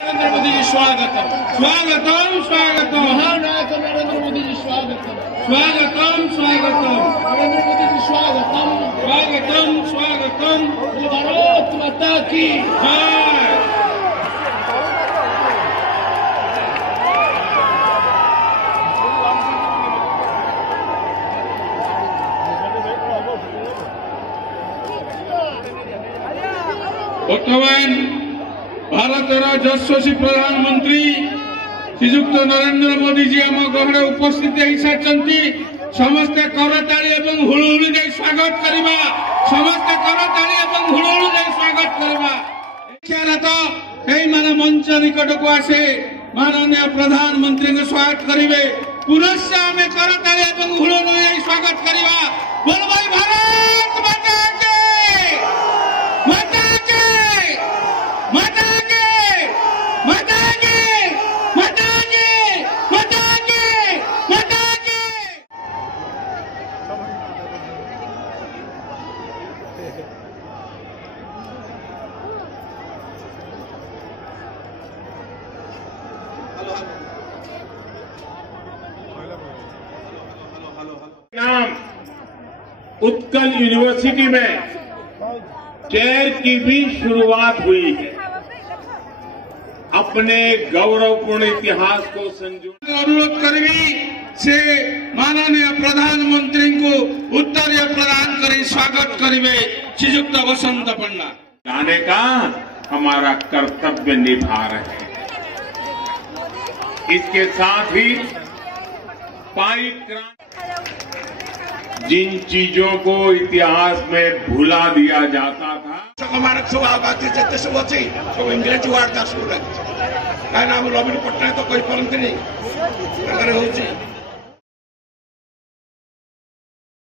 नरेंद्र मोदी जी स्वागतम स्वागतम स्वागतम महानायक नरेंद्र मोदी जी स्वागतम स्वागतम स्वागतम नरेंद्र मोदी जी स्वागतम स्वागतम स्वागतम भारत माता की जय। बर्तमान भारतर यशस्वी प्रधानमंत्री श्रीजुक्त नरेंद्र मोदी जी आम गहन उपस्थित हो सारी समस्ते करताली और हुलुहुलु दे स्वागत करवा समस्ते करताली और हुलुहुलु दे स्वागत करवा तो कई माने मंच निकट को आसे माननीय प्रधानमंत्री को स्वागत करेंगे पुनश्च आम करताली और हुलुहुलु दे स्वागत करवा बोल भाई भारत माता के माता के माता के माता के माता के माता के माता के। नाम उत्कल यूनिवर्सिटी में चेयर की भी शुरुआत हुई है। अपने गौरवपूर्ण इतिहास को संजोने अनुरोध करी से माननीय प्रधानमंत्री को उत्तर प्रदान करी स्वागत करेंगे श्रीजुक्त वसंत पंडा लाने का हमारा कर्तव्य निभा रहे हैं। इसके साथ ही पाइप क्रांति जिन चीजों को इतिहास में भुला दिया जाता था हमारे सब आवाज जिते सब अच्छी सब इंग्रेज वार्ड सब लगे कहीं नवीन पट्टनायक तो कही पारती नहीं